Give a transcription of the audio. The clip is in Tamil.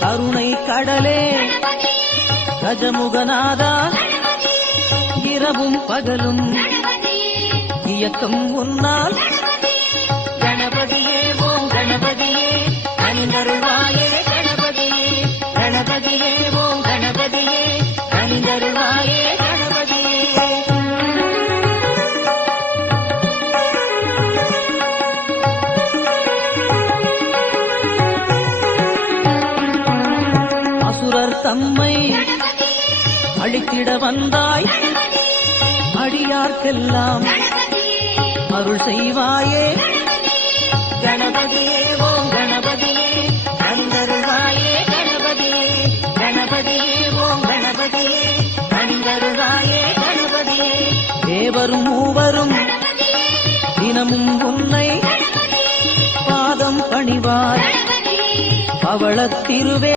கருணை கடலே கஜமுகநாதா இரவும் பகலும் இயக்கம் உன்னால் கணபதியே ஓம் கணபதியே அணிந்தருள்வாயே கணபதியே கணபதியே ஓம் கணபதியே. அசுரர் தம்மை அழித்திட வந்தாய். அடியார்க்கெல்லாம் அருள் செய்வாயே. கணபதியே ஓம் கணபதியே கந்தருவாயே கணபதியே கணபதியே ஓம் கணபதியே கந்தருவாயே கணபதியே தேவரும் மூவரும் தினமும் உன்னை பாதம் பணிவார் பவளத் திருவே